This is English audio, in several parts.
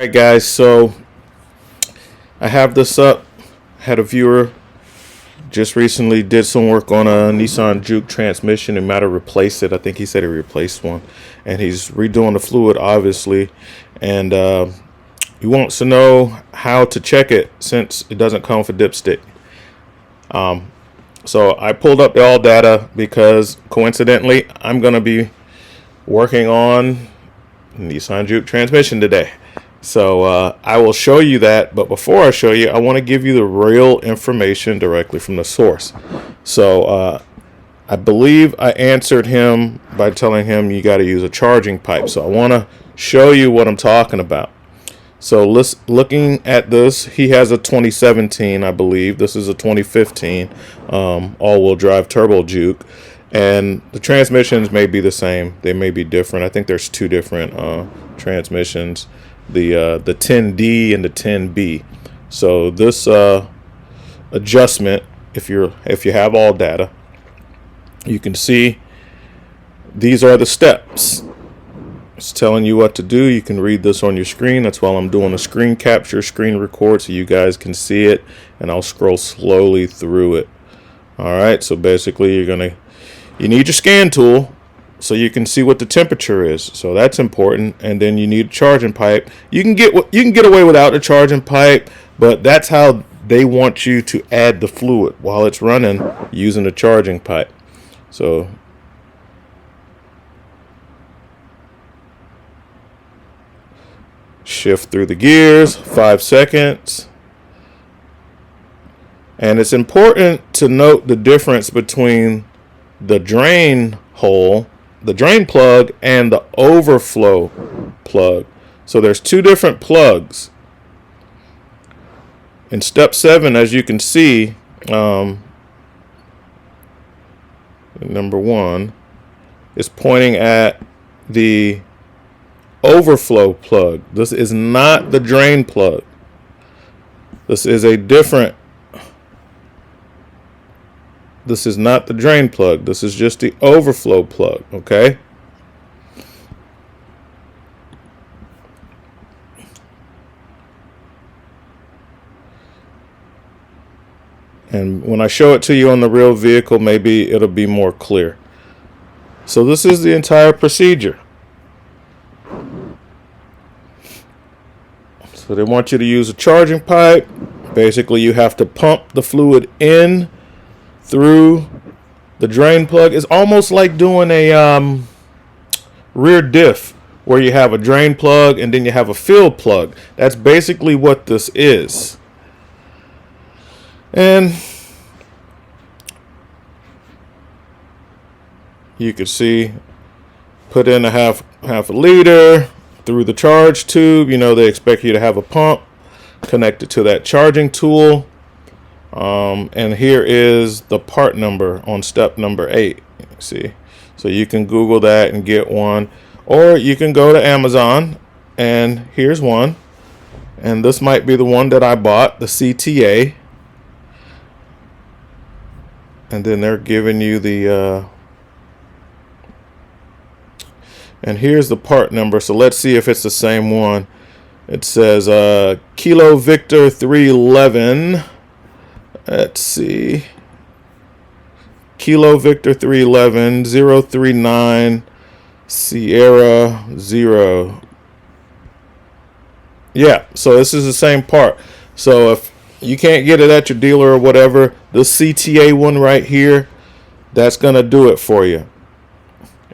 Alright guys, so I have this up. Had a viewer just recently did some work on a Nissan Juke transmission and might have replaced it. I think he said he replaced one, and he's redoing the fluid obviously, and he wants to know how to check it since it doesn't come with a dipstick. So I pulled up the all data because coincidentally I'm gonna be working on Nissan Juke transmission today. So I will show you that, but before I show you, I want to give you the real information directly from the source. So I believe I answered him by telling him you got to use a charging pipe. So I want to show you what I'm talking about. So looking at this, he has a 2017, I believe. This is a 2015 all-wheel drive turbo Juke. And the transmissions may be the same. They may be different. I think there's two different transmissions. The 10D and the 10B. So this adjustment, if you have all data, you can see these are the steps. It's telling you what to do. You can read this on your screen. That's why I'm doing a screen capture, screen record, so you guys can see it, and I'll scroll slowly through it. All right, so basically you need your scan tool so you can see what the temperature is. So that's important. And then you need a charging pipe. You can get away without a charging pipe, but that's how they want you to add the fluid while it's running, using the charging pipe. So shift through the gears, 5 seconds. And it's important to note the difference between the drain hole, the drain plug, and the overflow plug. So there's two different plugs. In step 7, as you can see, number 1 is pointing at the overflow plug. This is not the drain plug. This is a different. This is not the drain plug. This is just the overflow plug, okay? And when I show it to you on the real vehicle, maybe it'll be more clear. So this is the entire procedure. So they want you to use a charging pipe. Basically, you have to pump the fluid in through the drain plug. Is almost like doing a rear diff, where you have a drain plug and then you have a fill plug. That's basically what this is. And you can see, put in a half a liter through the charge tube. You know, they expect you to have a pump connected to that charging tool. And here is the part number on step number 8. See, so you can Google that and get one, or you can go to Amazon, and here's one, and this might be the one that I bought, the CTA, and then they're giving you the and here's the part number. So let's see if it's the same one. It says Kilo Victor 311. Let's see. Kilo Victor 311 039 Sierra 0. Yeah, so this is the same part. So if you can't get it at your dealer or whatever, the CTA one right here, that's going to do it for you.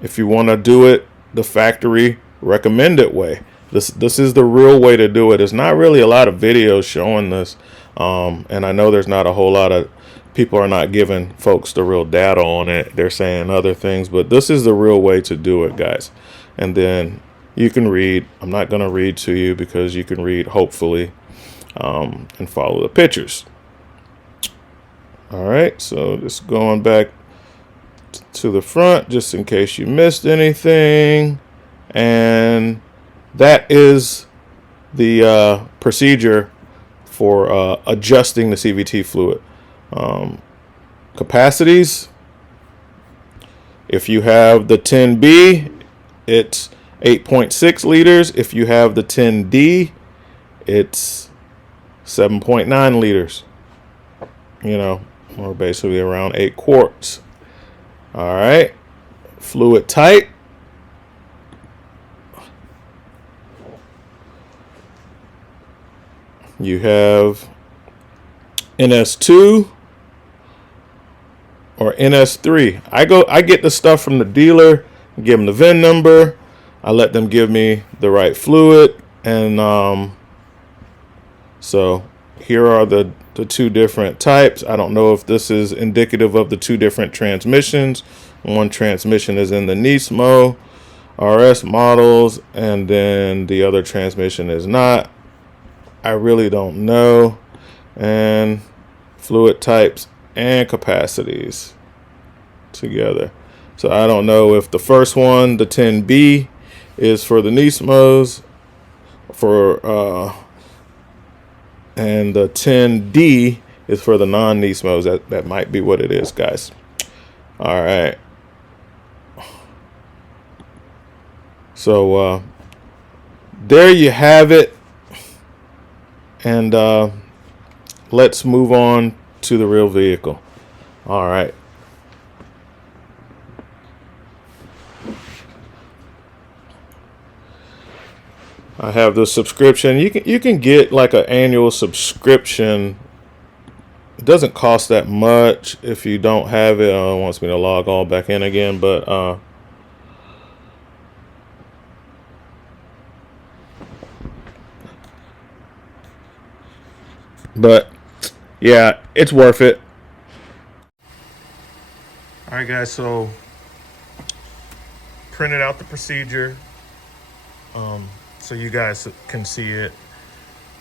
If you want to do it the factory recommended way, this is the real way to do it. There's not really a lot of videos showing this. And I know there's not a whole lot of people are not giving folks the real data on it. They're saying other things, but this is the real way to do it, guys. And then you can read. I'm not going to read to you because you can read, hopefully, and follow the pictures. All right, so just going back to the front, just in case you missed anything. And that is the procedure for adjusting the CVT fluid. Capacities, if you have the 10B, it's 8.6 liters. If you have the 10D, it's 7.9 liters, you know, or basically around 8 quarts. All right, fluid type. You have NS2 or NS3. I get the stuff from the dealer, give them the VIN number. I let them give me the right fluid, and so here are the two different types. I don't know if this is indicative of the two different transmissions. One transmission is in the Nismo RS models, and then the other transmission is not. I really don't know. And fluid types and capacities together. So I don't know if the first one, the 10B, is for the Nismos, and the 10D is for the non-Nismos. That might be what it is, guys. All right. So there you have it. And let's move on to the real vehicle. All right. I have the subscription. You can get like an annual subscription. It doesn't cost that much if you don't have it. It wants me to log all back in again, but yeah, it's worth it. All right, guys. So printed out the procedure. So you guys can see it.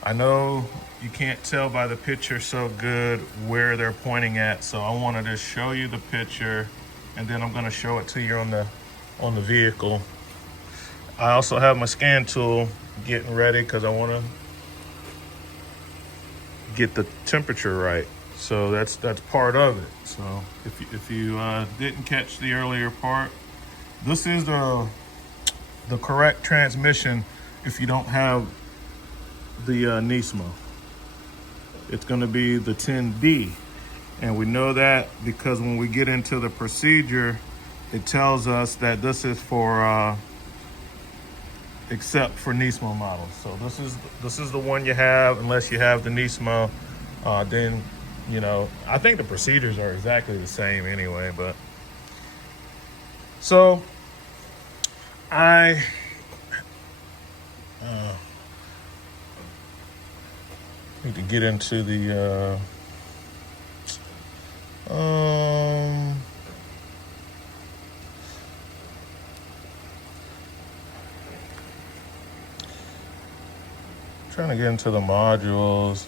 I know you can't tell by the picture so good where they're pointing at, so I wanted to show you the picture, and then I'm going to show it to you on the vehicle. I also have my scan tool getting ready because I want to get the temperature right. So that's part of it. So if you didn't catch the earlier part, this is the correct transmission. If you don't have the Nismo, it's going to be the 10D, and we know that because when we get into the procedure, it tells us that this is for except for Nismo models. So this is the one you have unless you have the Nismo. Then I think the procedures are exactly the same anyway. But so I need to get into the trying to get into the modules.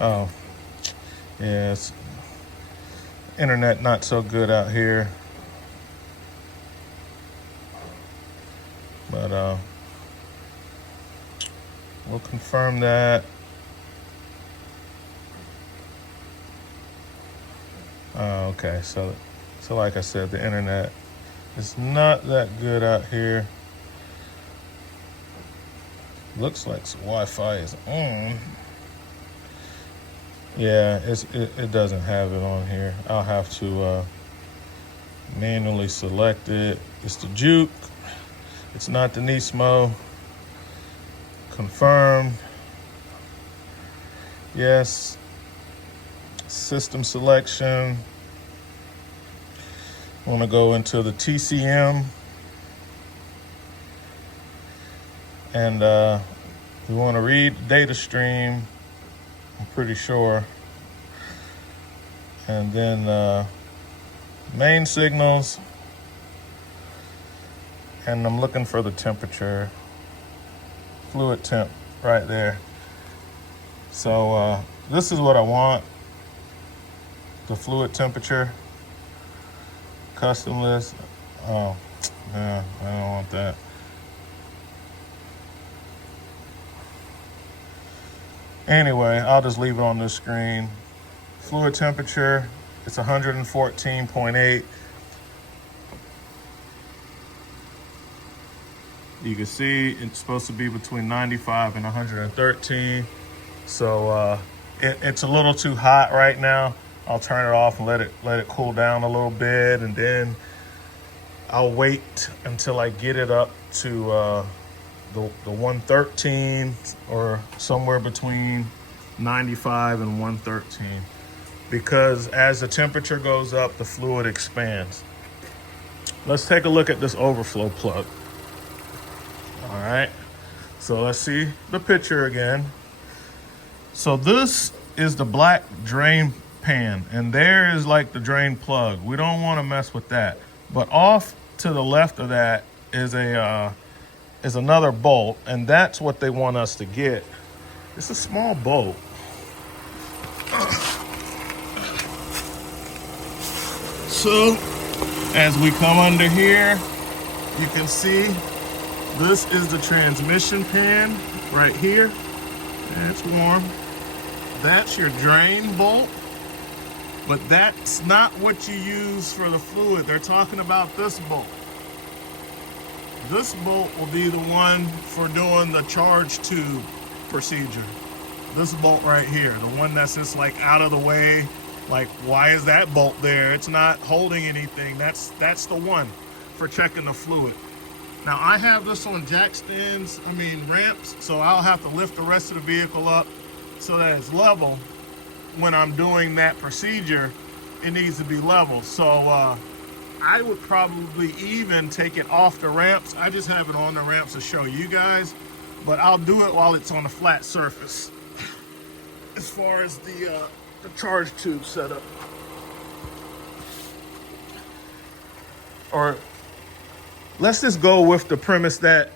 Oh, yes. Internet not so good out here. But we'll confirm that. Okay, so like I said, the internet is not that good out here. Looks like Wi-Fi is on. Yeah, it doesn't have it on here. I'll have to manually select it. It's the Juke. It's not the Nismo. Confirmed. Yes. System selection. I want to go into the TCM. And we want to read data stream, I'm pretty sure. And then main signals. And I'm looking for the temperature, fluid temp right there. So this is what I want, the fluid temperature, custom list. Oh, yeah, I don't want that. Anyway, I'll just leave it on this screen. Fluid temperature, it's 114.8. You can see it's supposed to be between 95 and 113. So it's a little too hot right now. I'll turn it off and let it cool down a little bit, and then I'll wait until I get it up to the 113 or somewhere between 95 and 113, because as the temperature goes up, the fluid expands. Let's take a look at this overflow plug. All right, so let's see the picture again. So this is the black drain pan, and there is like the drain plug. We don't want to mess with that. But off to the left of that is another bolt, and that's what they want us to get. It's a small bolt. So as we come under here, you can see this is the transmission pan right here. It's warm. That's your drain bolt, but that's not what you use for the fluid. They're talking about this bolt. This bolt will be the one for doing the charge tube procedure. This bolt right here, the one that's just like out of the way. Like, why is that bolt there? It's not holding anything. That's the one for checking the fluid. Now I have this on jack stands, ramps, so I'll have to lift the rest of the vehicle up so that it's level. When I'm doing that procedure, it needs to be level. So I would probably even take it off the ramps. I just have it on the ramps to show you guys, but I'll do it while it's on a flat surface. As far as the charge tube setup. Or let's just go with the premise that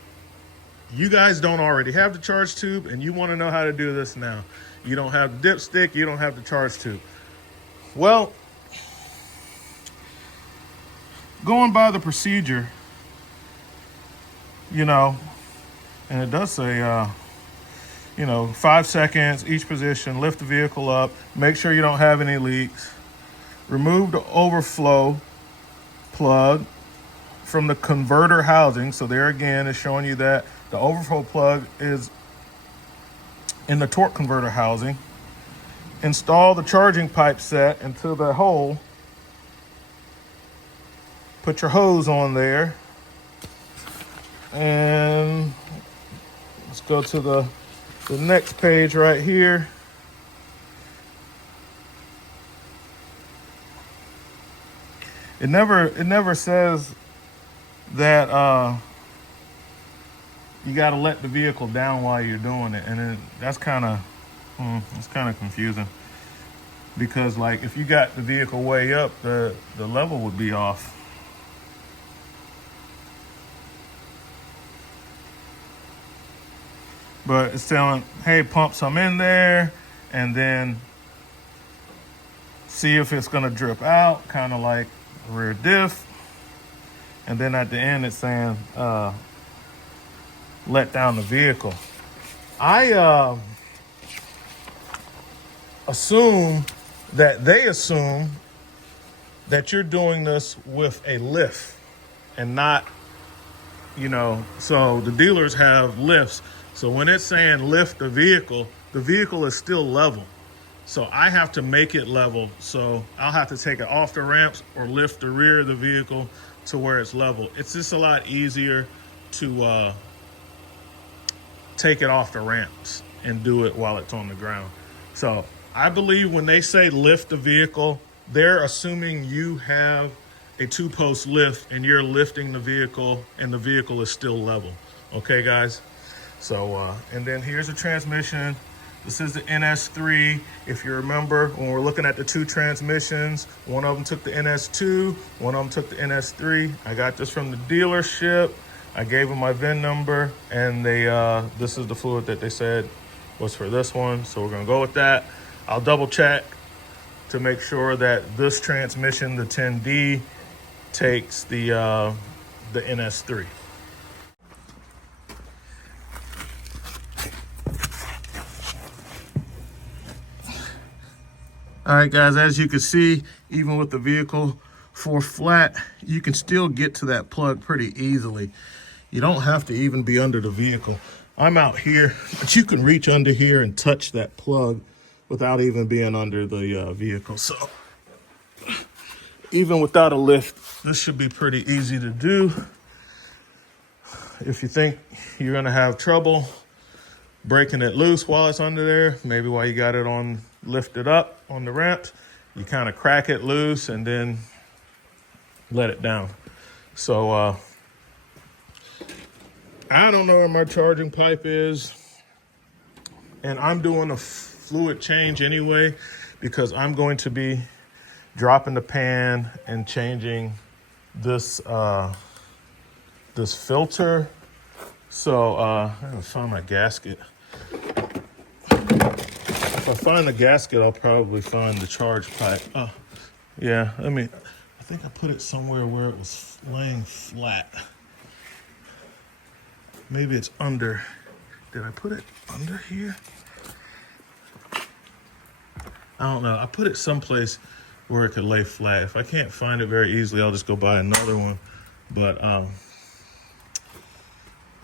you guys don't already have the charge tube and you want to know how to do this now. You don't have the dipstick, you don't have the charge tube. Well, going by the procedure, and it does say, 5 seconds, each position, lift the vehicle up, make sure you don't have any leaks, remove the overflow plug from the converter housing. So there again is showing you that the overflow plug is in the torque converter housing. Install the charging pipe set into the hole. Put your hose on there. And let's go to the next page right here. It never says that you got to let the vehicle down while you're doing it, and that's kind of confusing, because like if you got the vehicle way up, the level would be off. But it's telling, hey, pump some in there and then see if it's gonna drip out, kind of like rear diff. And then at the end it's saying let down the vehicle. I assume that they assume that you're doing this with a lift and not, so the dealers have lifts. So when it's saying lift the vehicle is still level. So I have to make it level. So I'll have to take it off the ramps or lift the rear of the vehicle to where it's level. It's just a lot easier to take it off the ramps and do it while it's on the ground. So I believe when they say lift the vehicle, they're assuming you have a 2-post lift and you're lifting the vehicle and the vehicle is still level. Okay, guys? So, and then here's the transmission. This is the NS3. If you remember, when we're looking at the two transmissions, one of them took the NS2, one of them took the NS3. I got this from the dealership. I gave them my VIN number, and this is the fluid that they said was for this one. So we're gonna go with that. I'll double check to make sure that this transmission, the 10D, takes the NS3. All right, guys, as you can see, even with the vehicle for flat, you can still get to that plug pretty easily. You don't have to even be under the vehicle. I'm out here, but you can reach under here and touch that plug without even being under the vehicle. So even without a lift, this should be pretty easy to do. If you think you're gonna have trouble breaking it loose while it's under there, maybe while you got it on lifted up on the ramp, you kind of crack it loose and then let it down. So I don't know where my charging pipe is, and I'm doing a fluid change anyway because I'm going to be dropping the pan and changing this this filter. So I'm gonna find my gasket. If I find the gasket, I'll probably find the charge pipe. Yeah, I think I put it somewhere where it was laying flat. Maybe it's under. Did I put it under here? I don't know. I put it someplace where it could lay flat. If I can't find it very easily, I'll just go buy another one. But I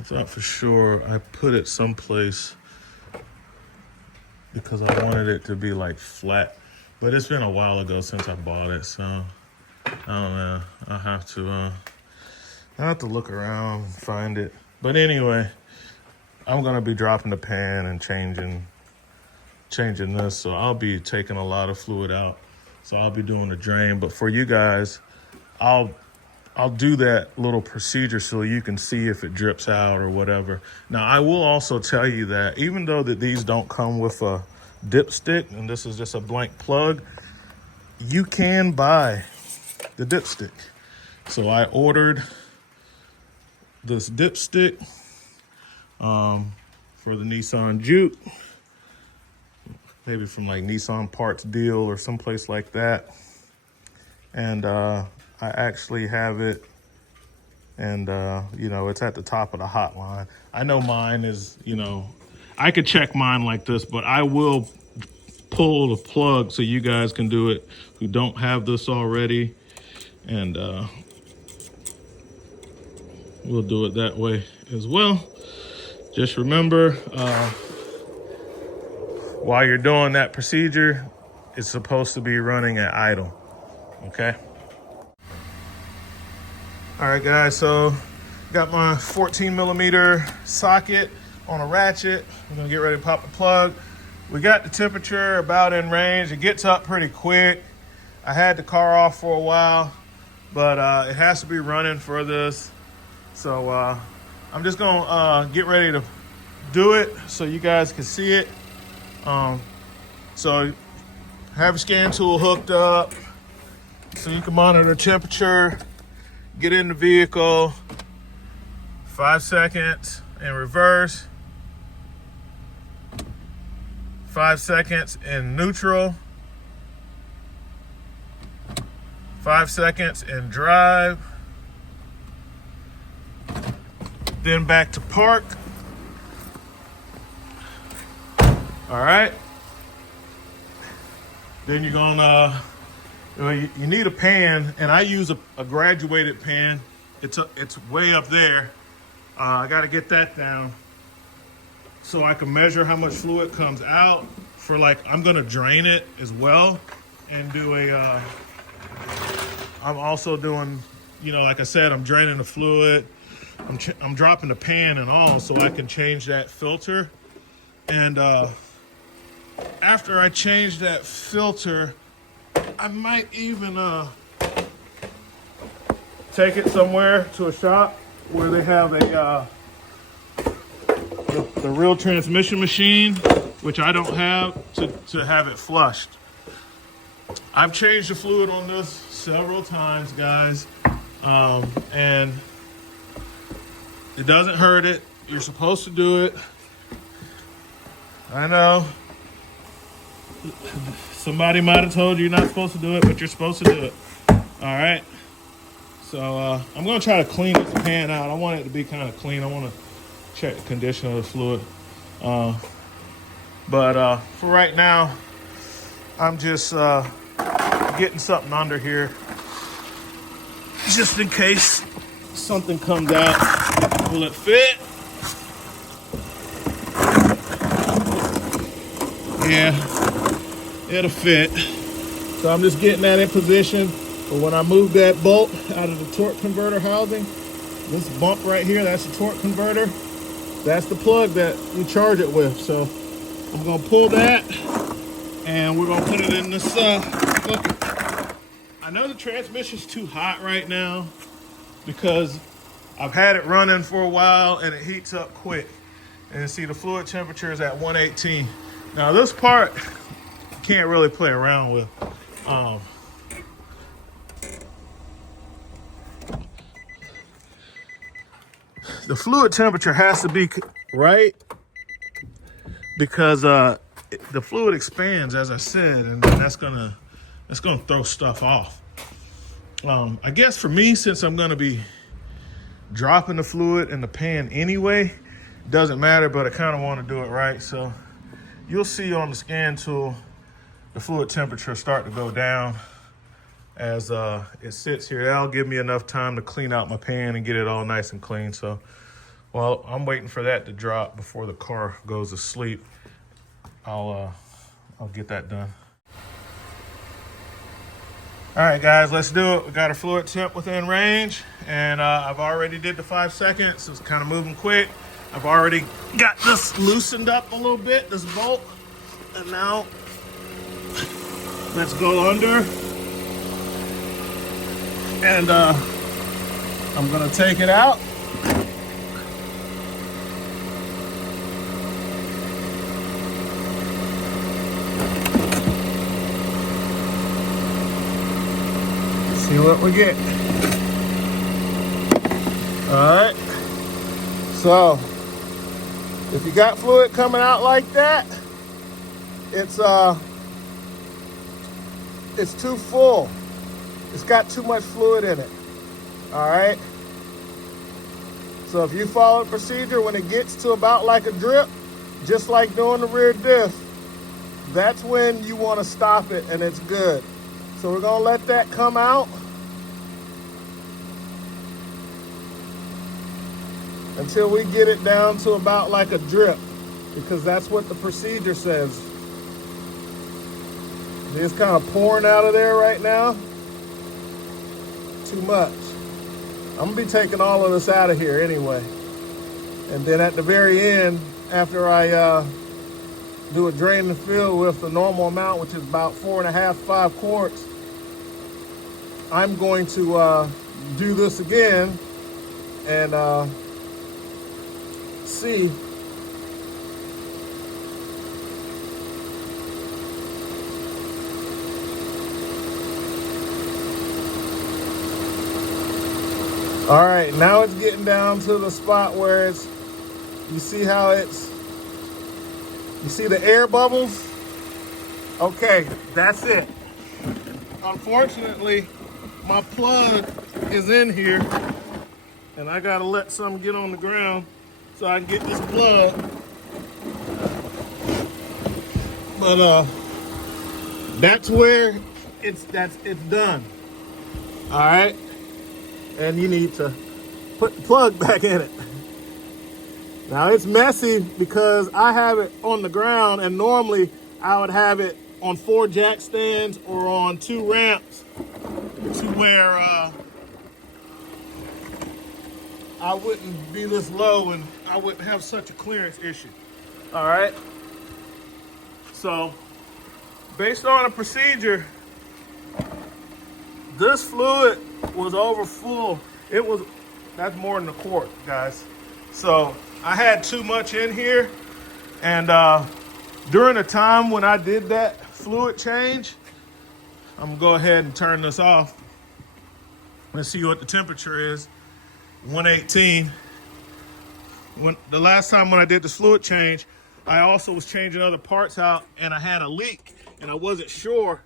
thought for sure I put it someplace because I wanted it to be like flat. But it's been a while ago since I bought it, so I don't know. I'll have to look around and find it. But anyway, I'm gonna be dropping the pan and changing this, so I'll be taking a lot of fluid out. So I'll be doing the drain. But for you guys, I'll do that little procedure so you can see if it drips out or whatever. Now, I will also tell you that even though that these don't come with a dipstick, and this is just a blank plug, you can buy the dipstick. So I ordered this dipstick for the Nissan Juke, maybe from like Nissan Parts Deal or someplace like that. And I actually have it, and you know, it's at the top of the hotline. I know mine is, you know, I could check mine like this, but I will pull the plug so you guys can do it who don't have this already. And we'll do it that way as well. Just remember, while you're doing that procedure, it's supposed to be running at idle, okay? All right, guys, so got my 14 millimeter socket on a ratchet. I'm gonna get ready to pop the plug. We got the temperature about in range. It gets up pretty quick. I had the car off for a while, but it has to be running for this. So I'm just gonna get ready to do it so you guys can see it. So have a scan tool hooked up so you can monitor the temperature. Get in the vehicle, 5 seconds in reverse, 5 seconds in neutral, 5 seconds in drive, then back to park. All right. Then you're gonna, you need a pan, and I use a graduated pan. It's way up there. I got to get that down so I can measure how much fluid comes out. For like, I'm gonna drain it as well, and do a. I'm also doing, you know, like I said, I'm draining the fluid. I'm dropping the pan and all, so I can change that filter. And after I change that filter, I might even take it somewhere to a shop where they have the real transmission machine, which I don't have, to have it flushed. I've changed the fluid on this several times, guys, and it doesn't hurt it. You're supposed to do it. I know somebody might have told you you're not supposed to do it, but you're supposed to do it. All right. So I'm going to try to clean this pan out. I want it to be kind of clean. I want to check the condition of the fluid. But for right now, I'm just getting something under here just in case something comes out. Will it fit? Yeah, it'll fit. So I'm just getting that in position. But when I move that bolt out of the torque converter housing, this bump right here, that's the torque converter. That's the plug that we charge it with. So I'm gonna pull that and we're gonna put it in this bucket. I know the transmission's too hot right now because I've had it running for a while and it heats up quick. And see, the fluid temperature is at 118. Now this part, you can't really play around with. The fluid temperature has to be right because the fluid expands, as I said, and that's gonna throw stuff off. I guess for me, since I'm gonna be dropping the fluid in the pan anyway, doesn't matter, but I kind of want to do it right. So you'll see on the scan tool the fluid temperature start to go down as it sits here. That'll give me enough time to clean out my pan and get it all nice and clean. So while I'm waiting for that to drop before the car goes to sleep, I'll get that done. All right, guys, let's do it. We got our fluid temp within range, and I've already did the 5 seconds. It's kind of moving quick. I've already got this loosened up a little bit, this bolt, and now let's go under. And I'm gonna take it out. See what we get. All right. So if you got fluid coming out like that, it's too full. It's got too much fluid in it. All right. So if you follow the procedure, when it gets to about like a drip, just like doing the rear diff, that's when you want to stop it and it's good. So we're gonna let that come out until we get it down to about like a drip, because that's what the procedure says. It's kind of pouring out of there right now. Too much. I'm gonna be taking all of this out of here anyway. And then at the very end, after I do a drain and fill with the normal amount, which is about 4.5, 5 quarts, I'm going to do this again and see all right, now it's getting down to the spot where it's, you see how it's, you see the air bubbles? Okay, that's it. Unfortunately, my plug is in here and I gotta let some get on the ground so I can get this plug. But that's where it's done. All right, and you need to put the plug back in it. Now it's messy because I have it on the ground, and normally I would have it on 4 jack stands or on 2 ramps to where I wouldn't be this low and I wouldn't have such a clearance issue. All right. So based on a procedure, this fluid was over full. That's more than a quart, guys. So I had too much in here. And during the time when I did that fluid change, I'm gonna go ahead and turn this off. Let's see what the temperature is. 118. When the last time when I did the fluid change, I also was changing other parts out and I had a leak and I wasn't sure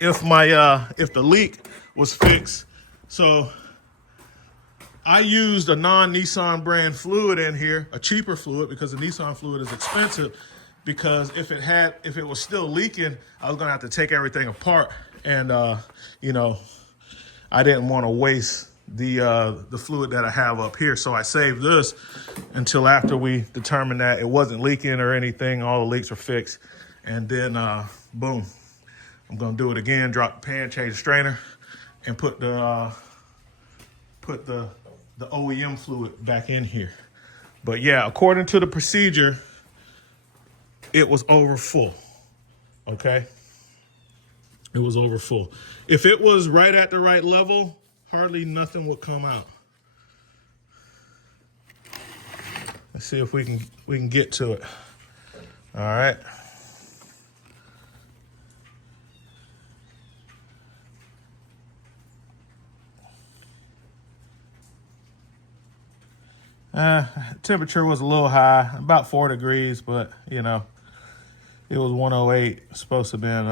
if the leak was fixed. So I used a non-Nissan brand fluid in here, a cheaper fluid, because the Nissan fluid is expensive, because if it was still leaking, I was gonna have to take everything apart. And you know, I didn't want to waste the fluid that I have up here. So I saved this until after we determined that it wasn't leaking or anything. All the leaks are fixed. And then, boom, I'm gonna do it again, drop the pan, change the strainer, and put the OEM fluid back in here. But yeah, according to the procedure, it was over full, okay? It was over full. If it was right at the right level, hardly nothing would come out. Let's see if we can get to it. All right. Temperature was a little high, about 4 degrees, but you know, it was 108. It's supposed to have been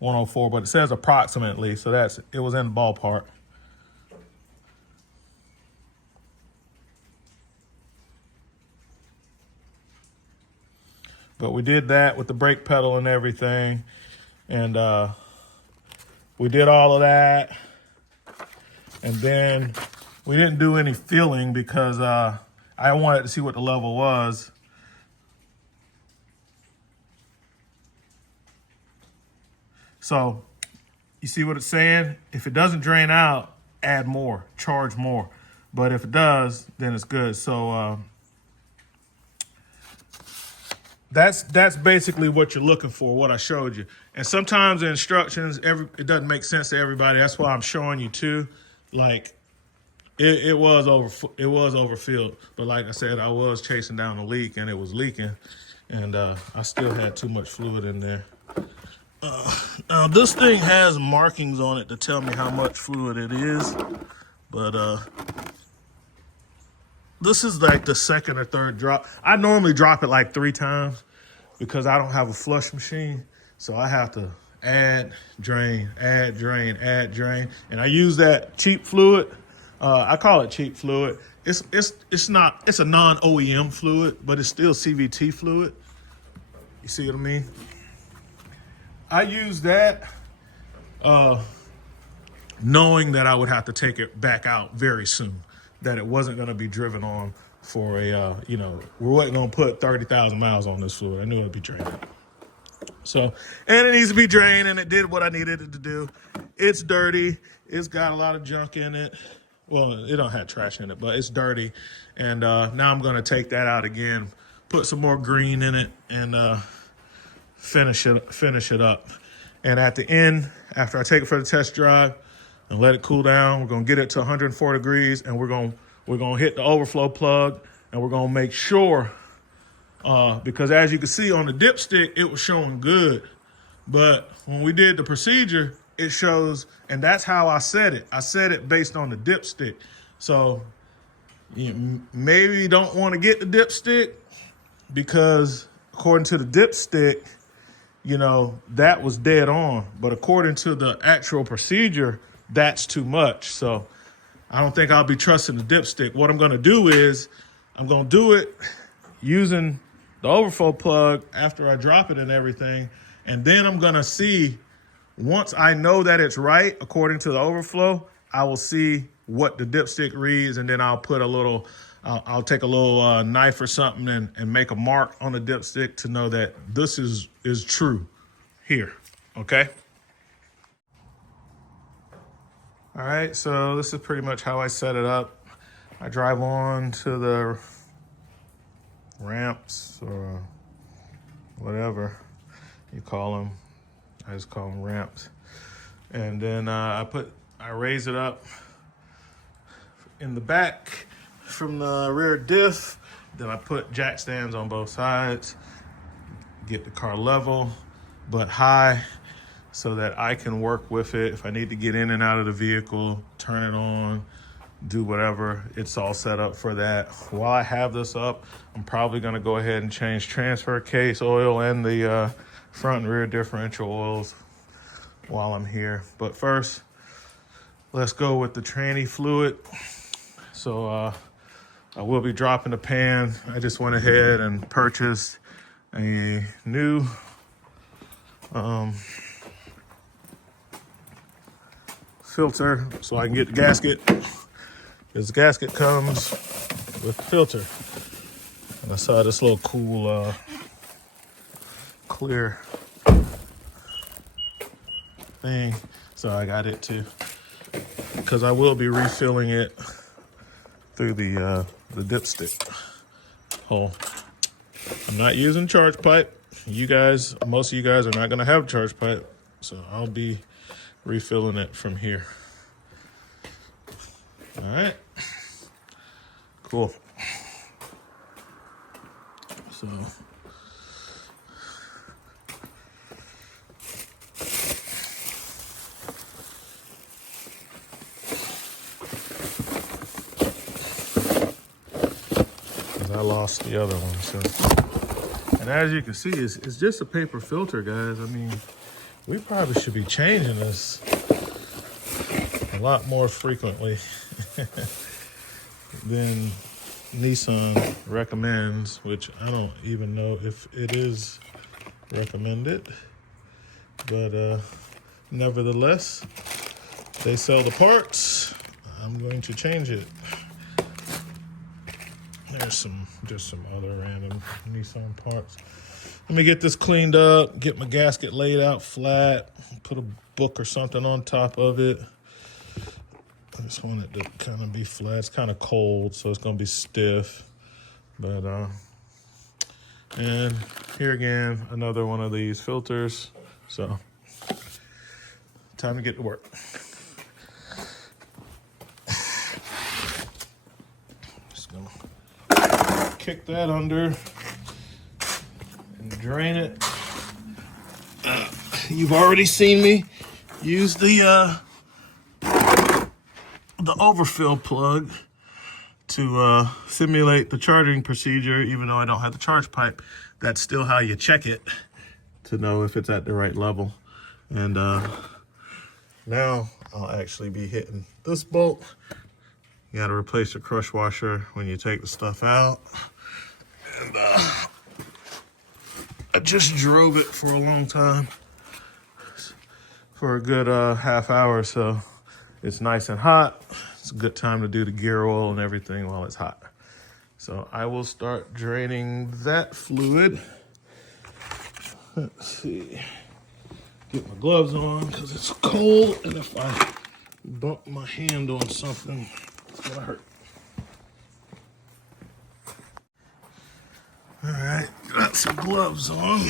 104, but it says approximately, so it was in the ballpark. But we did that with the brake pedal and everything, and we did all of that, and then we didn't do any feeling because I wanted to see what the level was. So you see what it's saying? If it doesn't drain out, add more, charge more. But if it does, then it's good. So that's basically what you're looking for, what I showed you. And sometimes the instructions, it doesn't make sense to everybody. That's why I'm showing you too. Like it was overfilled, but like I said, I was chasing down the leak and it was leaking, and I still had too much fluid in there. Now this thing has markings on it to tell me how much fluid it is, but this is like the second or third drop. I normally drop it like 3 times because I don't have a flush machine. So I have to add, drain, add, drain, add, drain. And I use that cheap fluid. I call it cheap fluid. It's a non-OEM fluid, but it's still CVT fluid. You see what I mean? I use that knowing that I would have to take it back out very soon, that it wasn't going to be driven on for a, we wasn't going to put 30,000 miles on this fluid. I knew it would be drained. So, and it needs to be drained, and it did what I needed it to do. It's dirty. It's got a lot of junk in it. Well, it don't have trash in it, but it's dirty. And now I'm going to take that out again, put some more green in it, and finish it up. And at the end, after I take it for the test drive and let it cool down, we're gonna get it to 104 degrees, and we're gonna hit the overflow plug, and we're gonna make sure, because as you can see on the dipstick, it was showing good, but when we did the procedure, it shows, and that's how I set it. I set it based on the dipstick. So maybe you don't want to get the dipstick because according to the dipstick, that was dead on. But according to the actual procedure, that's too much. So I don't think I'll be trusting the dipstick. What I'm going to do is I'm going to do it using the overflow plug after I drop it and everything. And then I'm going to see, once I know that it's right, according to the overflow, I will see what the dipstick reads. And then I'll put I'll take a little knife or something and make a mark on the dipstick to know that this is true here, okay? All right, so this is pretty much how I set it up. I drive on to the ramps or whatever you call them. I just call them ramps. And then I raise it up in the back from the rear diff. Then I put jack stands on both sides, get the car level but high so that I can work with it. If I need to get in and out of the vehicle, turn it on, do whatever, it's all set up for that. While I have this up, I'm probably gonna go ahead and change transfer case oil and the front and rear differential oils while I'm here. But first, let's go with the tranny fluid. So I will be dropping the pan. I just went ahead and purchased a new filter so I can get the gasket. This gasket comes with the filter. And I saw this little cool clear thing, so I got it too. Because I will be refilling it through the dipstick hole. I'm not using charge pipe. You guys, most of you guys are not gonna have charge pipe, so I'll be refilling it from here. All right, cool. So I lost the other one, so. And as you can see, it's just a paper filter, guys. I mean, we probably should be changing this a lot more frequently than Nissan recommends, which I don't even know if it is recommended. But nevertheless, they sell the parts. I'm going to change it. There's just some other random Nissan parts. Let me get this cleaned up, get my gasket laid out flat, put a book or something on top of it. I just want it to kind of be flat. It's kind of cold, so it's going to be stiff. But, and here again, another one of these filters. So, time to get to work. Kick that under and drain it. You've already seen me use the overfill plug to simulate the charging procedure. Even though I don't have the charge pipe, that's still how you check it to know if it's at the right level. And now I'll actually be hitting this bolt. You got to replace your crush washer when you take the stuff out. And I just drove it for a long time, for a good half hour, so it's nice and hot. It's a good time to do the gear oil and everything while it's hot. So I will start draining that fluid. Let's see. Get my gloves on because it's cold, and if I bump my hand on something, it's gonna hurt. All right, got some gloves on.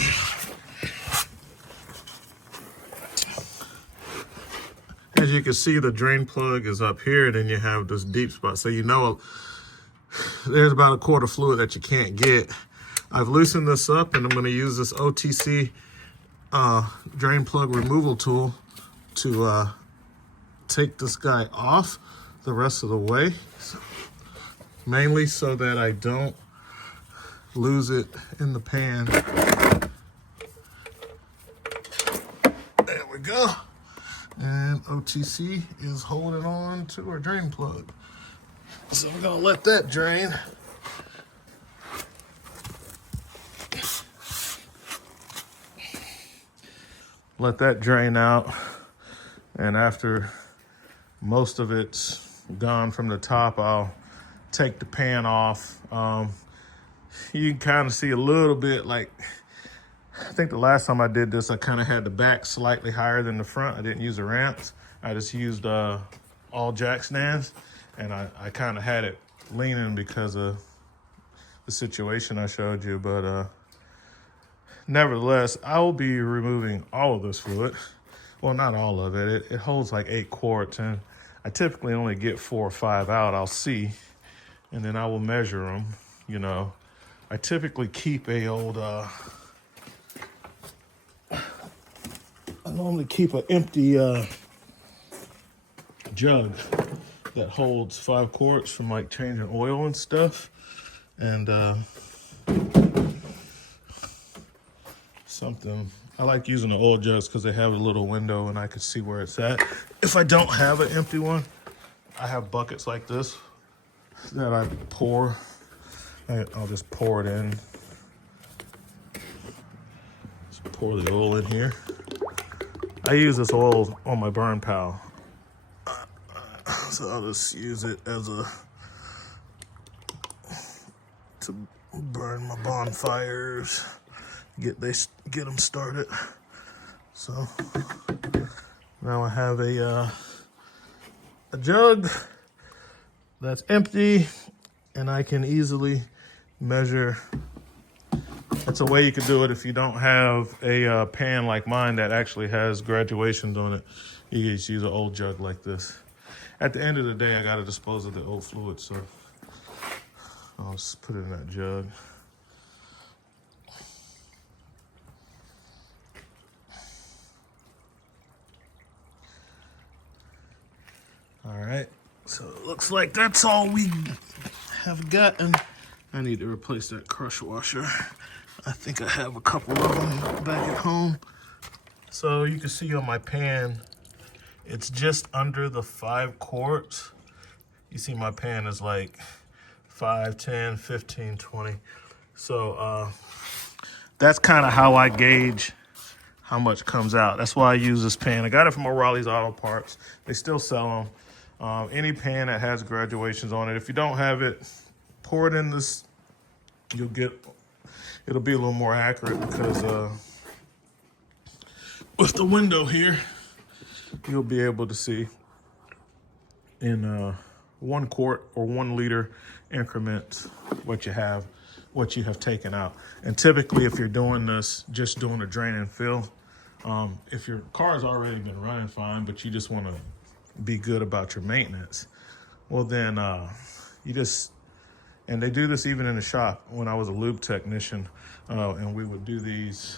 As you can see, the drain plug is up here, and then you have this deep spot. So you know there's about a quart of fluid that you can't get. I've loosened this up, and I'm gonna use this OTC drain plug removal tool to take this guy off the rest of the way. So, mainly so that I don't lose it in the pan. There we go. And OTC is holding on to our drain plug. So I'm gonna let that drain. Let that drain out. And after most of it's gone from the top, I'll take the pan off. You can kind of see a little bit, like, I think the last time I did this, I kind of had the back slightly higher than the front. I didn't use the ramps. I just used all jack stands, and I kind of had it leaning because of the situation I showed you. But nevertheless, I will be removing all of this fluid. Well, not all of it. It holds like 8 quarts, and I typically only get 4 or 5 out. I'll see, and then I will measure them, you know. I typically keep a old, I normally keep an empty jug that holds 5 quarts from like changing oil and stuff. And I like using the oil jugs because they have a little window and I can see where it's at. If I don't have an empty one, I have buckets like this that I pour. I'll just pour it in. Just pour the oil in here. I use this oil on my burn pal So I'll just use it as to burn my bonfires, get them started. So now I have a jug that's empty, and I can easily measure. That's a way you can do it if you don't have a pan like mine that actually has graduations on it. You can just use an old jug like this. At the end of the day, I got to dispose of the old fluid, so I'll just put it in that jug. All right, so it looks like that's all we have gotten. I need to replace that crush washer. I think I have a couple of them back at home. So you can see on my pan, it's just under the 5 quarts. You see my pan is like 5, 10, 15, 20. So that's kind of how I gauge how much comes out. That's why I use this pan. I got it from O'Reilly's Auto Parts. They still sell them. Any pan that has graduations on it. If you don't have it, pour it in this. It'll be a little more accurate because with the window here, you'll be able to see in 1 quart or 1 liter increments what you have taken out. And typically, if you're doing this, just doing a drain and fill, if your car's already been running fine, but you just want to be good about your maintenance, well then and they do this even in the shop. When I was a lube technician, and we would do these,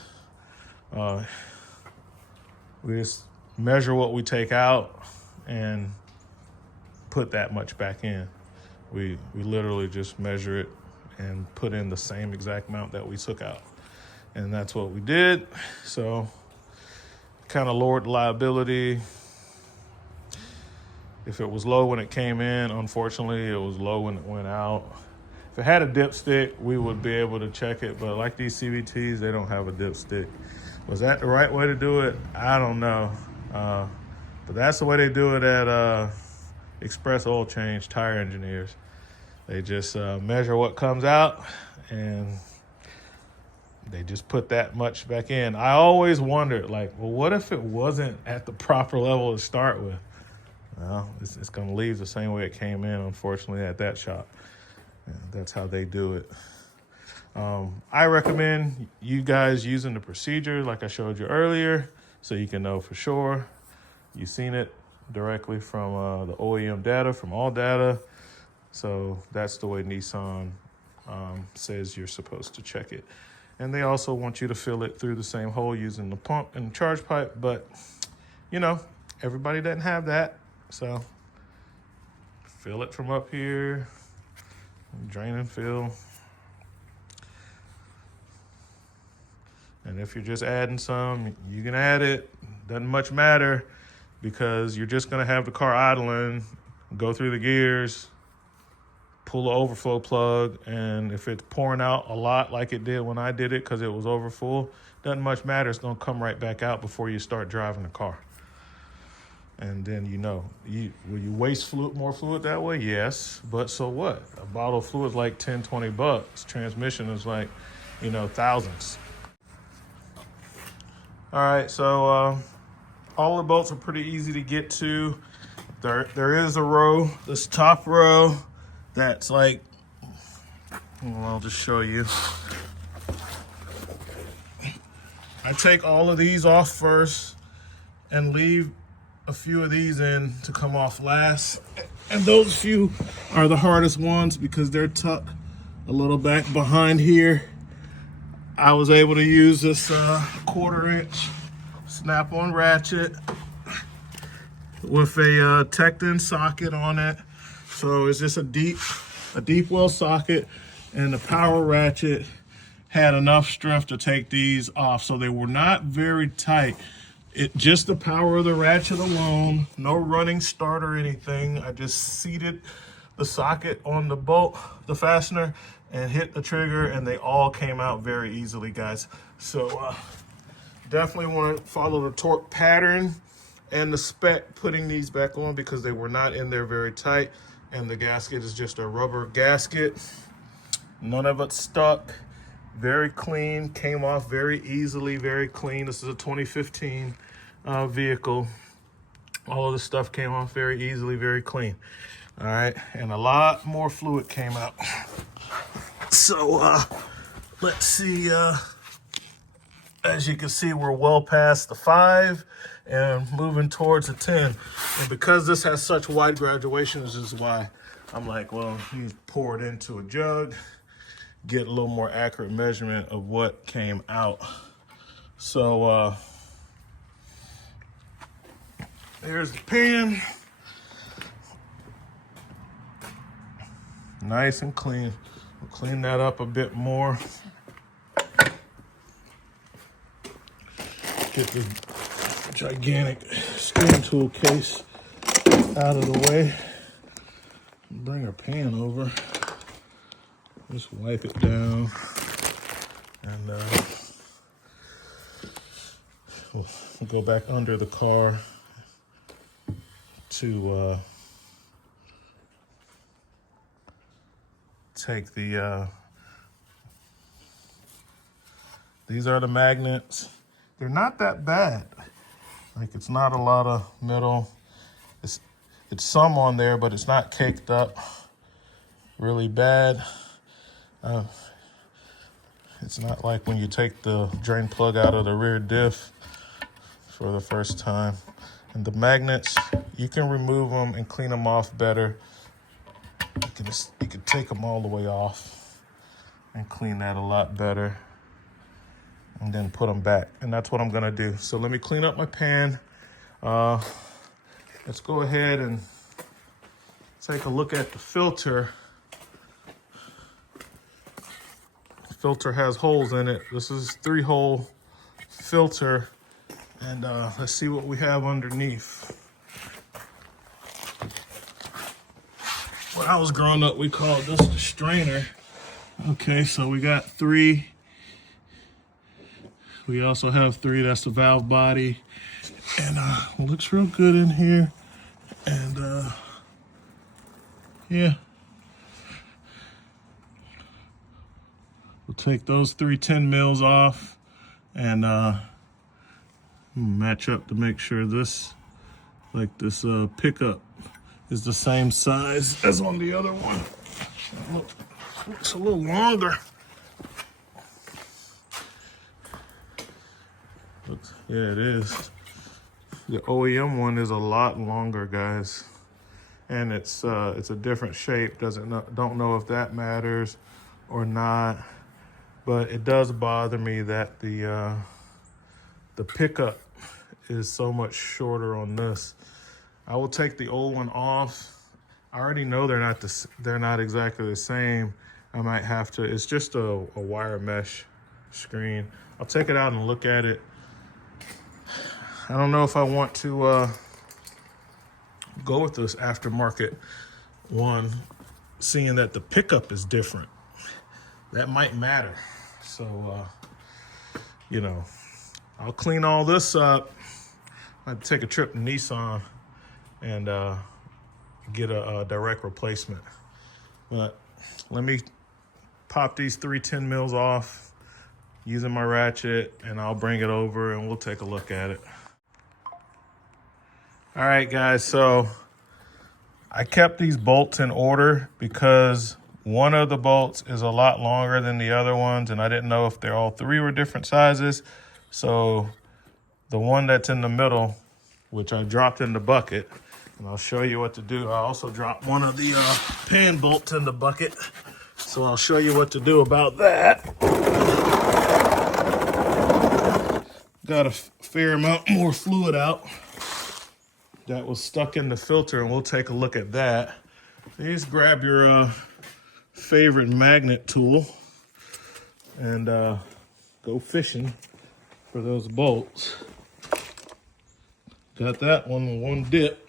we just measure what we take out and put that much back in. We literally just measure it and put in the same exact amount that we took out. And that's what we did. So kind of lowered the liability. If it was low when it came in, unfortunately, it was low when it went out. If it had a dipstick, we would be able to check it. But like these CVTs, they don't have a dipstick. Was that the right way to do it? I don't know. But that's the way they do it at Express Oil Change, Tire Engineers. They just measure what comes out, and they just put that much back in. I always wondered, like, well, what if it wasn't at the proper level to start with? Well, it's going to leave the same way it came in, unfortunately, at that shop. And that's how they do it. I recommend you guys using the procedure like I showed you earlier, so you can know for sure. You've seen it directly from the OEM data, from all data. So that's the way Nissan says you're supposed to check it. And they also want you to fill it through the same hole using the pump and the charge pipe. But, you know, everybody doesn't have that. So fill it from up here, drain and fill. And if you're just adding some, you can add it. Doesn't much matter, because you're just going to have the car idling, go through the gears, pull the overflow plug, and if it's pouring out a lot like it did when I did it because it was overfull, doesn't much matter. It's going to come right back out before you start driving the car. And then, will you waste more fluid that way? Yes, but so what? A bottle of fluid is like $10, $20. Transmission is like, thousands. All right, so all the bolts are pretty easy to get to. There is a row, this top row, that's like, well, I'll just show you. I take all of these off first and leave a few of these in to come off last. And those few are the hardest ones because they're tucked a little back behind here. I was able to use this 1/4-inch snap-on ratchet with a Tecton socket on it. So it's just a deep well socket, and the power ratchet had enough strength to take these off. So they were not very tight. Just the power of the ratchet alone, no running start or anything. I just seated the socket on the bolt, the fastener, and hit the trigger, and they all came out very easily, guys. So definitely want to follow the torque pattern and the spec putting these back on because they were not in there very tight, and the gasket is just a rubber gasket. None of it stuck. Very clean, came off very easily, very clean. This is a 2015 vehicle. All of the stuff came off very easily, very clean. All right, and a lot more fluid came out. So let's see, as you can see, we're well past the 5 and moving towards the 10. And because this has such wide graduation, this is why I'm like, well, you pour it into a jug, get a little more accurate measurement of what came out. So there's the pan. Nice and clean. We'll clean that up a bit more. Get the gigantic skin tool case out of the way. Bring our pan over. Just wipe it down. And we'll go back under the car to take the, these are the magnets. They're not that bad. Like, it's not a lot of metal. It's some on there, but it's not caked up really bad. It's not like when you take the drain plug out of the rear diff for the first time. And the magnets, you can remove them and clean them off better. You can take them all the way off and clean that a lot better, and then put them back. And that's what I'm gonna do. So let me clean up my pan. Let's go ahead and take a look at the filter. The filter has holes in it. This is 3-hole filter. And let's see what we have underneath. When I was growing up, we called this the strainer. Okay, so we got 3. We also have 3, that's the valve body. And it looks real good in here. And yeah. We'll take those 3 10 mils off and match up to make sure this, like this pickup is the same size as on the other one. Looks a little longer. Yeah, it is. The OEM one is a lot longer, guys, and it's a different shape. Don't know if that matters or not, but it does bother me that the pickup is so much shorter on this. I will take the old one off. I already know they're not exactly the same. I might have to. It's just a wire mesh screen. I'll take it out and look at it. I don't know if I want to go with this aftermarket one, seeing that the pickup is different. That might matter. So, you know, I'll clean all this up. I'll take a trip to Nissan and get a direct replacement. But let me pop these 3 10 mils off using my ratchet, and I'll bring it over and we'll take a look at it. All right, guys, so I kept these bolts in order because one of the bolts is a lot longer than the other ones, and I didn't know if all 3 were different sizes. So the one that's in the middle, which I dropped in the bucket, and I'll show you what to do. I also dropped one of the pan bolts in the bucket, so I'll show you what to do about that. Got a fair amount more fluid out that was stuck in the filter, and we'll take a look at that. You just grab your favorite magnet tool and go fishing for those bolts. Got that one in one dip.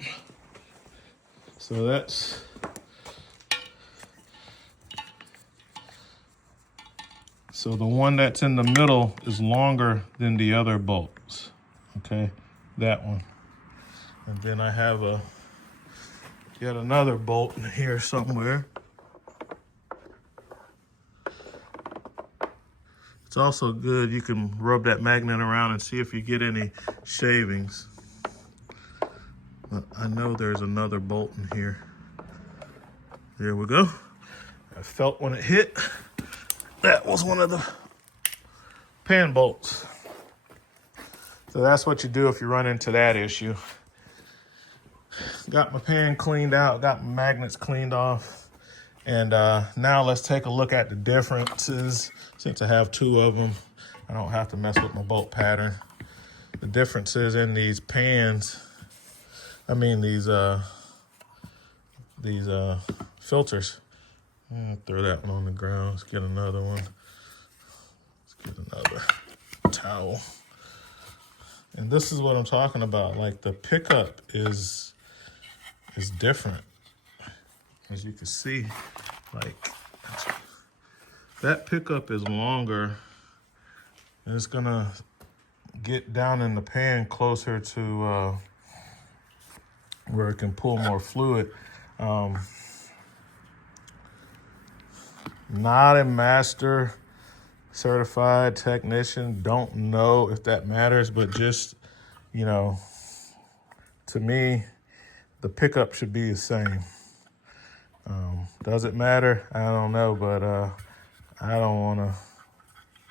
So that's the one that's in the middle is longer than the other bolts. Okay, that one. And then I have yet another bolt in here somewhere. It's also good, you can rub that magnet around and see if you get any shavings. But I know there's another bolt in here. There we go. I felt when it hit, that was one of the pan bolts. So that's what you do if you run into that issue. Got my pan cleaned out, got my magnets cleaned off. And now let's take a look at the differences. Since I have two of them, I don't have to mess with my bolt pattern. The differences in these pans, these filters. Throw that one on the ground. Let's get another one. Let's get another towel. And this is what I'm talking about. Like the pickup is different. As you can see, like that pickup is longer, and it's gonna get down in the pan closer to where it can pull more fluid. Not a master certified technician, don't know if that matters, but just, to me, the pickup should be the same. Does it matter? I don't know, but I don't want to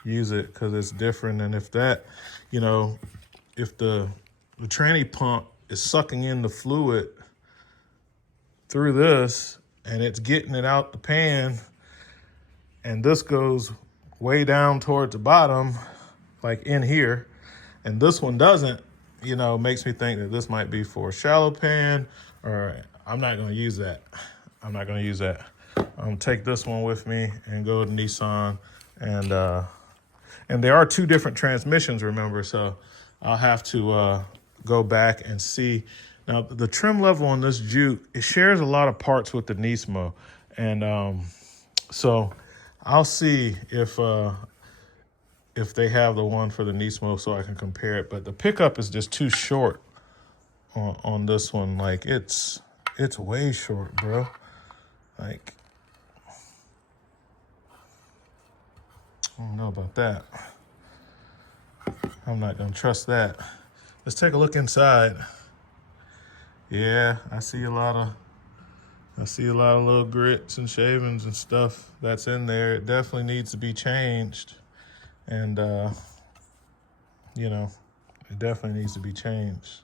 use it because it's different. And if that, if the tranny pump is sucking in the fluid through this and it's getting it out the pan, and this goes way down towards the bottom, like in here, and this one doesn't, makes me think that this might be for a shallow pan, or I'm not going to use that. I'm not going to use that. Take this one with me and go to Nissan, and there are two different transmissions, remember, so I'll have to go back and see. Now, the trim level on this Juke, it shares a lot of parts with the Nismo, and so I'll see if they have the one for the Nismo so I can compare it. But the pickup is just too short on this one. Like it's way short, bro. Like, I don't know about that. I'm not gonna trust that. Let's take a look inside. Yeah, I see a lot of little grits and shavings and stuff that's in there. It definitely needs to be changed. And, it definitely needs to be changed.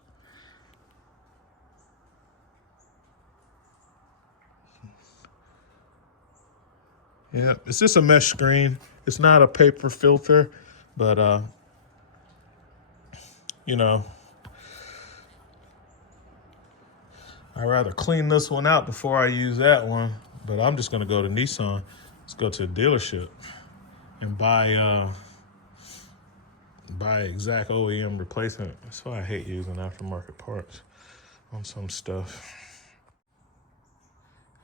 Yeah, it's just a mesh screen. It's not a paper filter, but, I'd rather clean this one out before I use that one. But I'm just going to go to Nissan. Let's go to the dealership and buy exact OEM replacement. That's why I hate using aftermarket parts on some stuff.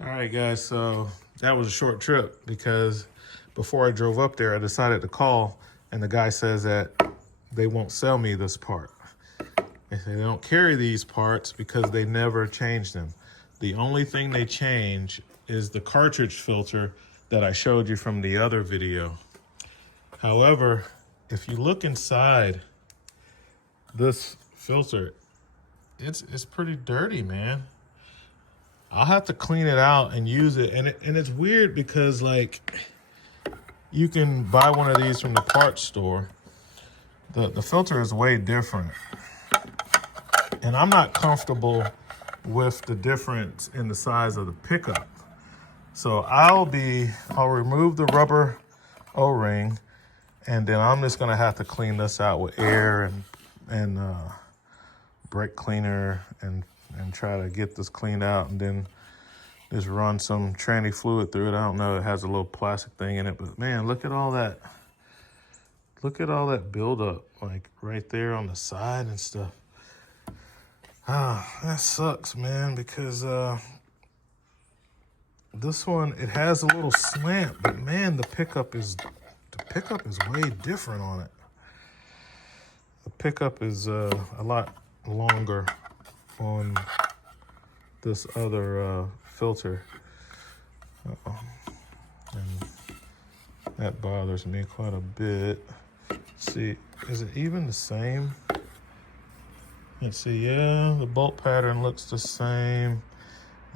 All right, guys, so that was a short trip because before I drove up there, I decided to call, and the guy says that they won't sell me this part. They say they don't carry these parts because they never change them. The only thing they change is the cartridge filter that I showed you from the other video. However, if you look inside this filter, it's pretty dirty, man. I'll have to clean it out and use it. And it's weird because, like, you can buy one of these from the parts store. The filter is way different. And I'm not comfortable with the difference in the size of the pickup. So I'll remove the rubber O-ring, and then I'm just gonna have to clean this out with air and brake cleaner and try to get this cleaned out, and then just run some tranny fluid through it. I don't know, it has a little plastic thing in it, but man, look at all that. Look at all that buildup, like right there on the side and stuff. That sucks, man, because this one, it has a little slant, but man, the pickup is way different on it. The pickup is a lot longer on this other filter. And that bothers me quite a bit. See, is it even the same? Let's see, yeah, the bolt pattern looks the same.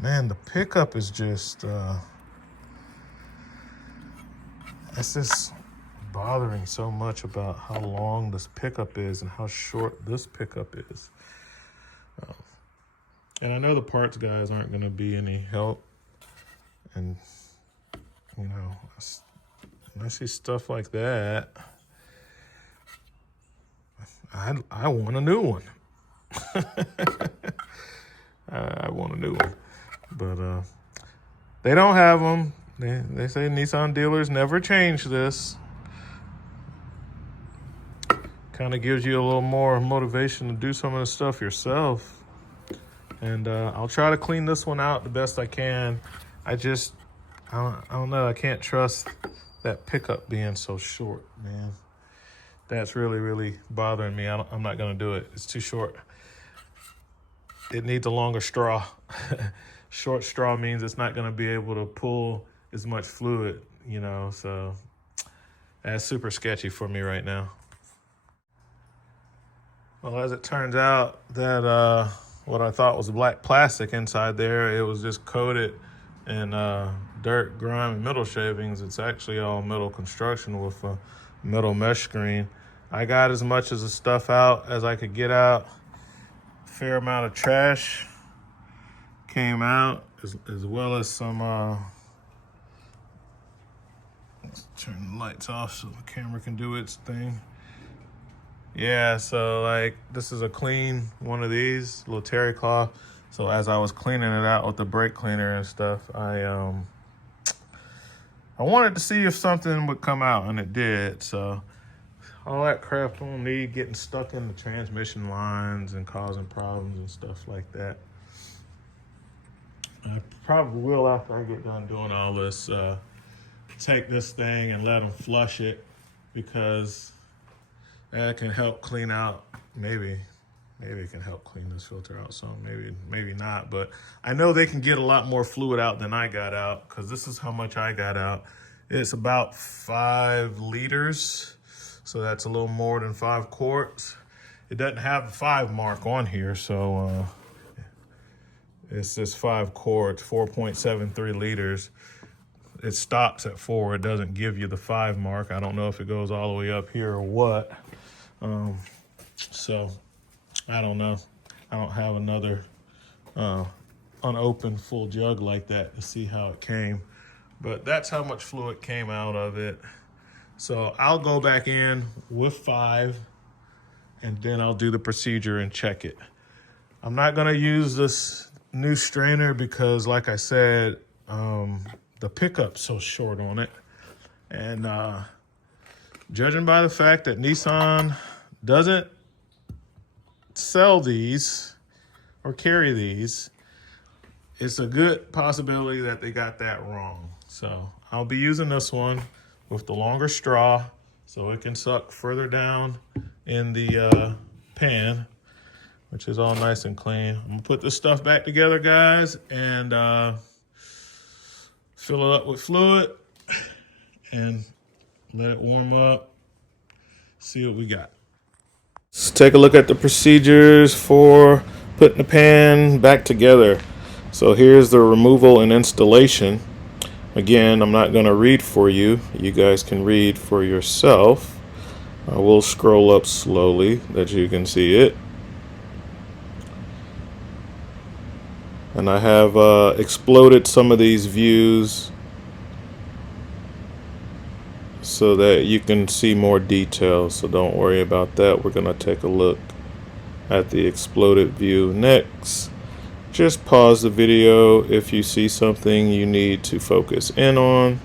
Man, the pickup is just, it's just bothering so much about how long this pickup is and how short this pickup is. And I know the parts guys aren't going to be any help. And, you know, when I see stuff like that, I want a new one. I want a new one. But they don't have them. They say Nissan dealers never change this. Kind of gives you a little more motivation to do some of the stuff yourself. And I'll try to clean this one out the best I can. I don't know. I can't trust that pickup being so short, man. That's really, really bothering me. I'm not going to do it. It's too short. It needs a longer straw. Short straw means it's not going to be able to pull as much fluid, you know. So that's super sketchy for me right now. Well, as it turns out, that what I thought was black plastic inside there, it was just coated in dirt, grime, and metal shavings. It's actually all metal construction with a metal mesh screen. I got as much of the stuff out as I could get out. A fair amount of trash came out, as well as some, let's turn the lights off so the camera can do its thing. Yeah, so like this is a clean one of these, little terry cloth. So as I was cleaning it out with the brake cleaner and stuff, I wanted to see if something would come out, and it did. So all that crap don't need getting stuck in the transmission lines and causing problems and stuff like that. I probably will, after I get done doing all this, take this thing and let them flush it, because that can help clean out. Maybe it can help clean this filter out some. Maybe not. But I know they can get a lot more fluid out than I got out, because this is how much I got out. It's about 5 liters. So that's a little more than 5 quarts. It doesn't have the 5 mark on here, so it's just 5 quarts, 4.73 liters. It stops at 4. It doesn't give you the 5 mark. I don't know if it goes all the way up here or what. So I don't know. I don't have another unopened full jug like that to see how it came. But that's how much fluid came out of it. So I'll go back in with 5, and then I'll do the procedure and check it. I'm not gonna use this new strainer because, like I said, the pickup's so short on it. And judging by the fact that Nissan doesn't sell these or carry these, it's a good possibility that they got that wrong. So I'll be using this one with the longer straw so it can suck further down in the pan, which is all nice and clean. I'm gonna put this stuff back together, guys, and fill it up with fluid and let it warm up. See what we got. Let's take a look at the procedures for putting the pan back together. So here's the removal and installation. Again, I'm not going to read for you. You guys can read for yourself. I will scroll up slowly that you can see it. And I have exploded some of these views so that you can see more details. So don't worry about that. We're going to take a look at the exploded view next. Just pause the video if you see something you need to focus in on,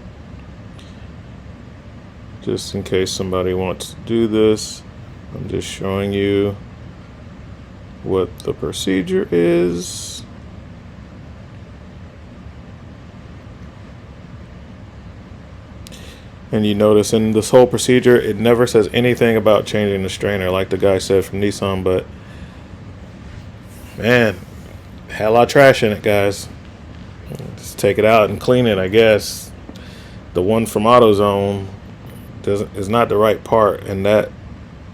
just in case somebody wants to do this. I'm just showing you what the procedure is. And you notice in this whole procedure, it never says anything about changing the strainer like the guy said from Nissan, but man, Had a lot of trash in it, guys. Just take it out and clean it, I guess. The one from AutoZone is not the right part, and that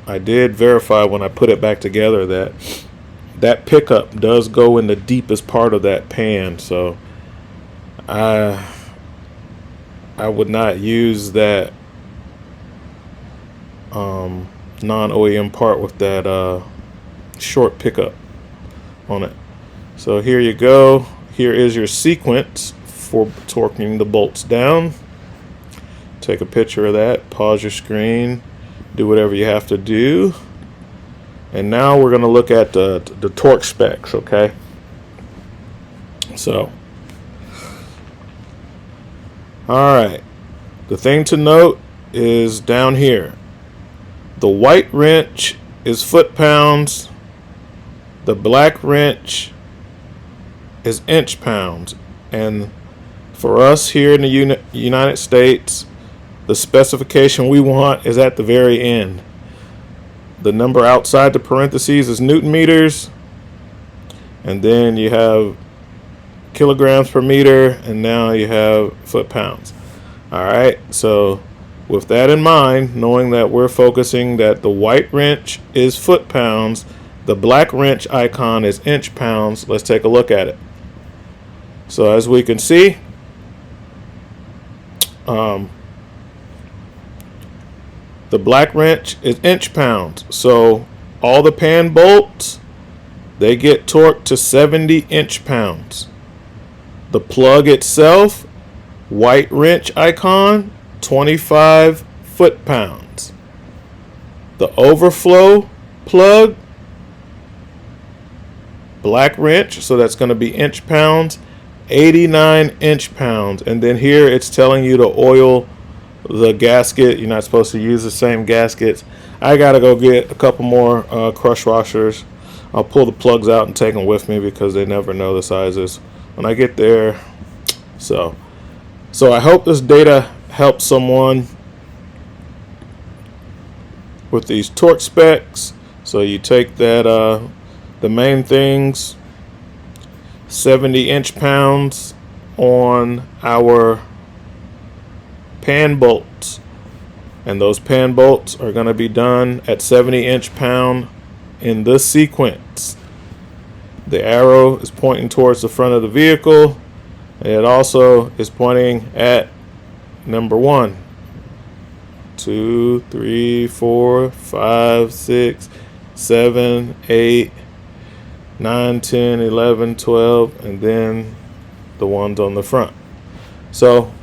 I did verify when I put it back together that that pickup does go in the deepest part of that pan. So I would not use that non-OEM part with that short pickup on it. So here you go. Here is your sequence for torquing the bolts down. Take a picture of that, pause your screen, do whatever you have to do. And now we're going to look at the torque specs, okay? So, all right. The thing to note is down here. The white wrench is foot-pounds. The black wrench is inch-pounds. And for us here in the United States, the specification we want is at the very end. The number outside the parentheses is Newton meters. And then you have kilograms per meter. And now you have foot-pounds. All right. So with that in mind, knowing that we're focusing that the white wrench is foot-pounds, the black wrench icon is inch-pounds, let's take a look at it. So as we can see, the black wrench is inch-pounds. So all the pan bolts, they get torqued to 70 inch-pounds. The plug itself, white wrench icon, 25 foot-pounds. The overflow plug, black wrench, so that's going to be inch-pounds, 89 inch-pounds. And then here it's telling you to oil the gasket. You're not supposed to use the same gaskets. I gotta go get a couple more crush washers. I'll pull the plugs out and take them with me because they never know the sizes when I get there. So I hope this data helps someone with these torque specs. So you take that the main things, 70 inch-pounds on our pan bolts, and those pan bolts are going to be done at 70 inch-pound in this sequence. The arrow is pointing towards the front of the vehicle, and it also is pointing at number 1, 2, 3, 4, 5, 6, 7, 8, 9, 10, 11, 12, and then the ones on the front. So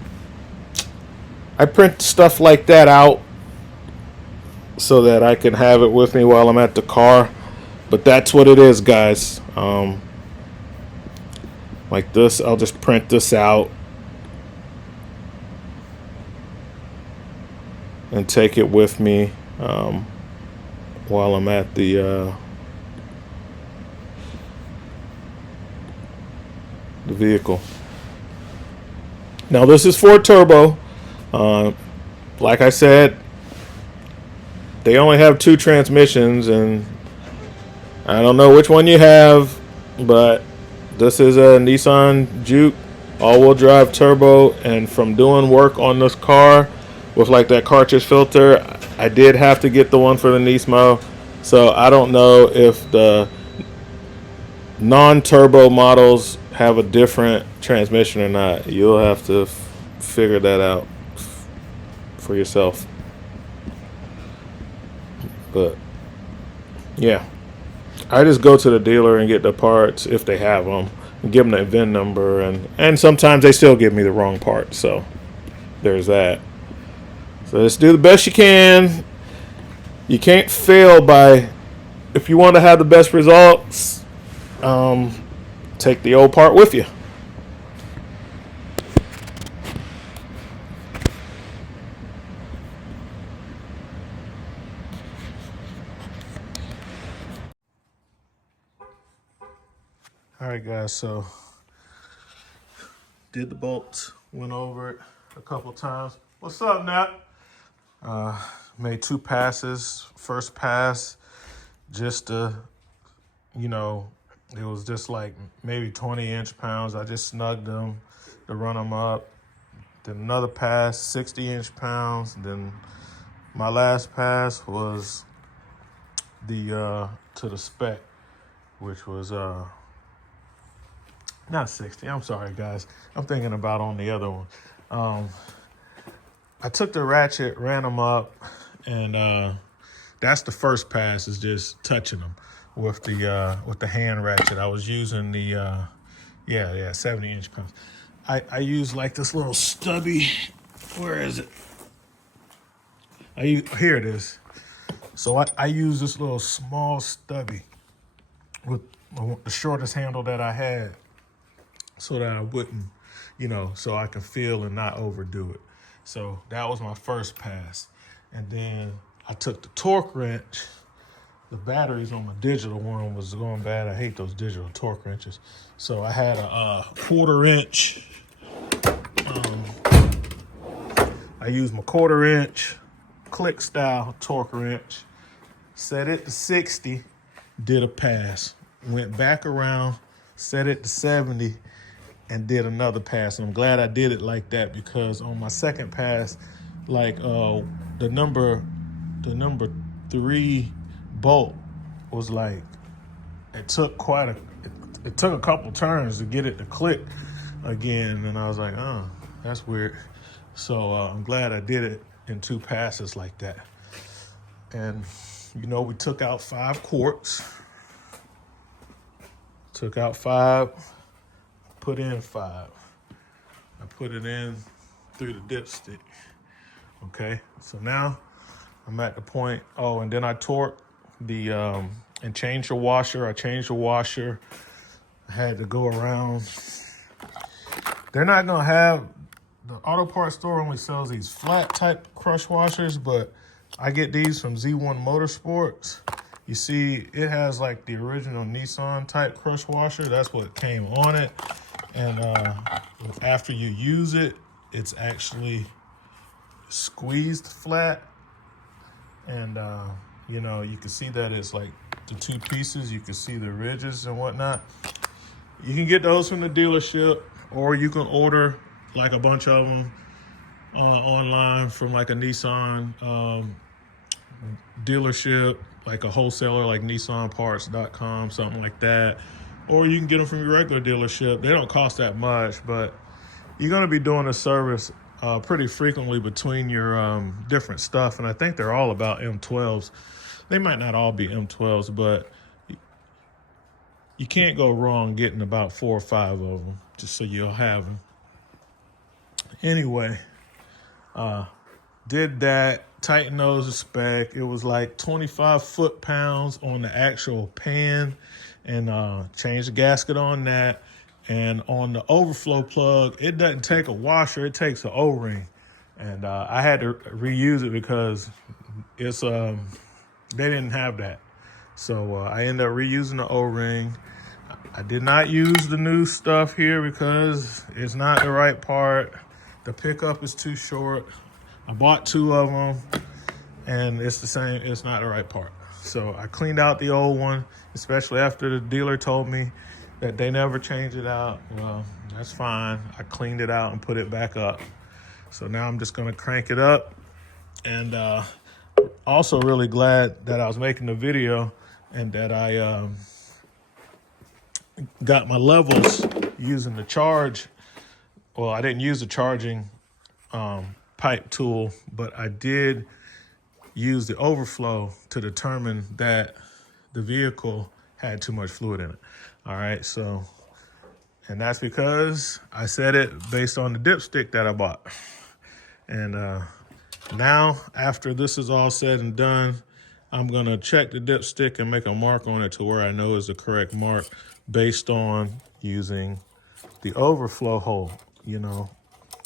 I print stuff like that out so that I can have it with me while I'm at the car. But that's what it is, guys. Like this, I'll just print this out and take it with me while I'm at the vehicle. Now this is Ford Turbo. Like I said, they only have 2 transmissions, and I don't know which one you have, but this is a Nissan Juke all-wheel drive turbo. And from doing work on this car with like that cartridge filter, I did have to get the one for the Nismo. So I don't know if the non-turbo models have a different transmission or not. You'll have to figure that out for yourself. But yeah, I just go to the dealer and get the parts if they have them, and give them the VIN number, and sometimes they still give me the wrong part. So there's that. So just do the best you can. You can't fail by, if you want to have the best results, take the old part with you. All right, guys, so did the bolts, went over it a couple times. What's up, Nat? Made 2 passes. First pass, just to, It was just like maybe 20 inch-pounds. I just snugged them to run them up. Then another pass, 60 inch-pounds. Then my last pass was the to the spec, which was not 60. I'm sorry, guys. I'm thinking about on the other one. I took the ratchet, ran them up, and that's the first pass, is just touching them with the hand ratchet. I was using the 70 inch-pounds. I use like this little stubby. Where is it? Here it is. So I use this little small stubby with the shortest handle that I had, so that I wouldn't, so I can feel and not overdo it. So that was my first pass. And then I took the torque wrench. The batteries on my digital one was going bad. I hate those digital torque wrenches. So I had a 1/4 inch. I used my 1/4 inch click style torque wrench, set it to 60, did a pass, went back around, set it to 70, and did another pass. And I'm glad I did it like that, because on my second pass, like the number 3 bolt was like, it took a couple turns to get it to click again, and I was like, oh, that's weird. So I'm glad I did it in 2 passes like that. And we took out 5 quarts, took out 5, put in 5. I put it in through the dipstick. Okay, so now I'm at the point. Oh, and then I torqued the and changed the washer. I changed the washer. I had to go around. They're not gonna have, the auto parts store only sells these flat type crush washers, but I get these from Z1 Motorsports. You see, it has like the original Nissan type crush washer. That's what came on it. And after you use it, it's actually squeezed flat. And, you can see that it's like the 2 pieces. You can see the ridges and whatnot. You can get those from the dealership, or you can order like a bunch of them online from like a Nissan dealership, like a wholesaler, like nissanparts.com, something like that. Or you can get them from your regular dealership. They don't cost that much, but you're going to be doing a service pretty frequently between your different stuff. And I think they're all about M12s. They might not all be M12s, but you can't go wrong getting about 4 or 5 of them, just so you'll have them. Anyway, did that, tightened those to spec. It was like 25 foot-pounds on the actual pan, and changed the gasket on that. And on the overflow plug, it doesn't take a washer, it takes an O-ring. And I had to reuse it because it's they didn't have that. So I ended up reusing the O-ring. I did not use the new stuff here because it's not the right part. The pickup is too short. I bought 2 of them, and it's the same. It's not the right part. So I cleaned out the old one, especially after the dealer told me that they never change it out. Well, that's fine. I cleaned it out and put it back up. So now I'm just going to crank it up. And also really glad that I was making the video and that I got my levels using the charge. Well, I didn't use the charging pipe tool, but I did use the overflow to determine that the vehicle had too much fluid in it. All right, so, and that's because I set it based on the dipstick that I bought. And now, after this is all said and done, I'm gonna check the dipstick and make a mark on it to where I know is the correct mark based on using the overflow hole,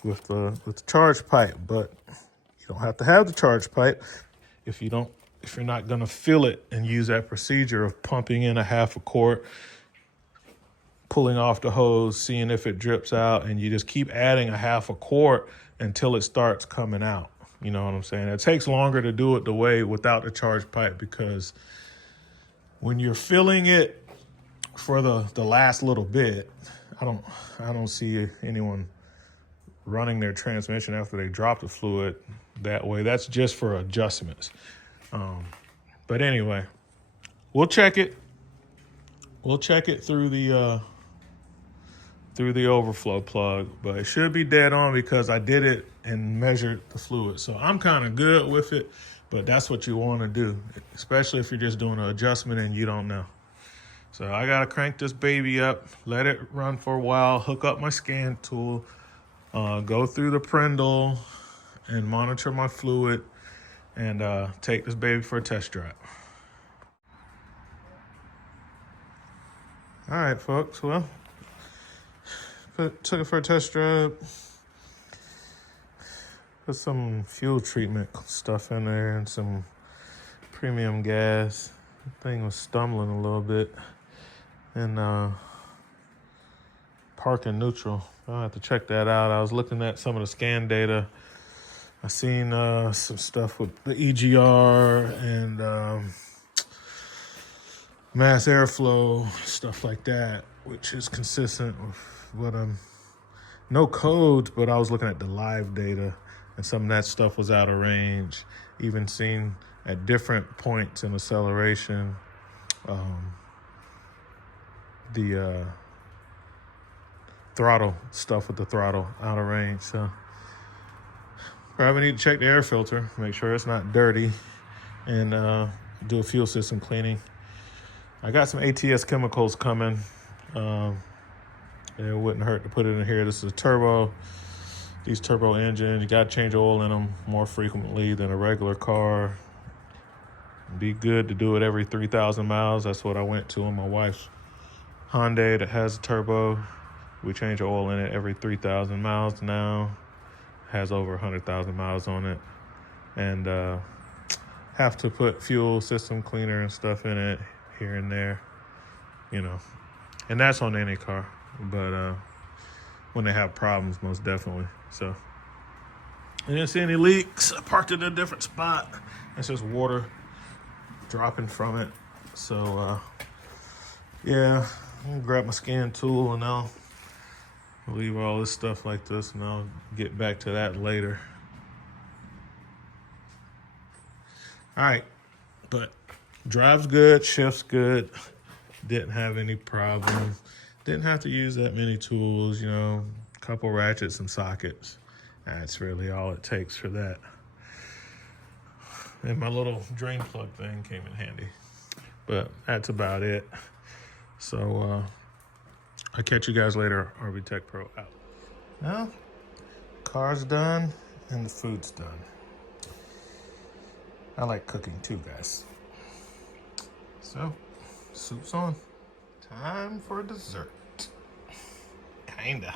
with the charge pipe. But you don't have to have the charge pipe if you're not gonna fill it and use that procedure of pumping in a 1/2 quart, pulling off the hose, seeing if it drips out, and you just keep adding a 1/2 quart until it starts coming out. You know what I'm saying? It takes longer to do it the way without the charge pipe, because when you're filling it for the last little bit, I don't see anyone running their transmission after they drop the fluid that way. That's just for adjustments. But anyway, we'll check it. We'll check it through the overflow plug, but it should be dead on because I did it and measured the fluid. So I'm kind of good with it, but that's what you want to do, especially if you're just doing an adjustment and you don't know. So I got to crank this baby up, let it run for a while, hook up my scan tool, go through the Prindle and monitor my fluid and take this baby for a test drive. All right, folks, well, took it for a test drive. Put some fuel treatment stuff in there and some premium gas. The thing was stumbling a little bit. And parking neutral. I'll have to check that out. I was looking at some of the scan data. I seen some stuff with the EGR and mass airflow, stuff like that, which is consistent with what no codes, but I was looking at the live data and some of that stuff was out of range. Even seen at different points in acceleration, the throttle stuff with the throttle out of range. So probably need to check the air filter, make sure it's not dirty, and do a fuel system cleaning. I got some ATS chemicals coming. It wouldn't hurt to put it in here. This is a turbo. These turbo engines, you got to change oil in them more frequently than a regular car. Be good to do it every 3,000 miles. That's what I went to on my wife's Hyundai that has a turbo. We change oil in it every 3,000 miles now. Has over 100,000 miles on it. And have to put fuel system cleaner and stuff in it here and there, you know. And that's on any car. But when they have problems, most definitely. So I didn't see any leaks. I parked it in a different spot. It's just water dropping from it. So yeah, I'm gonna grab my scan tool and I'll leave all this stuff like this and I'll get back to that later. All right, but drive's good, shift's good. Didn't have any problems. Didn't have to use that many tools, you know, a couple ratchets and sockets. That's really all it takes for that. And my little drain plug thing came in handy. But that's about it. So I'll catch you guys later. RV Tech Pro out. Well, car's done and the food's done. I like cooking too, guys. So, soup's on. Time for dessert. Kinda.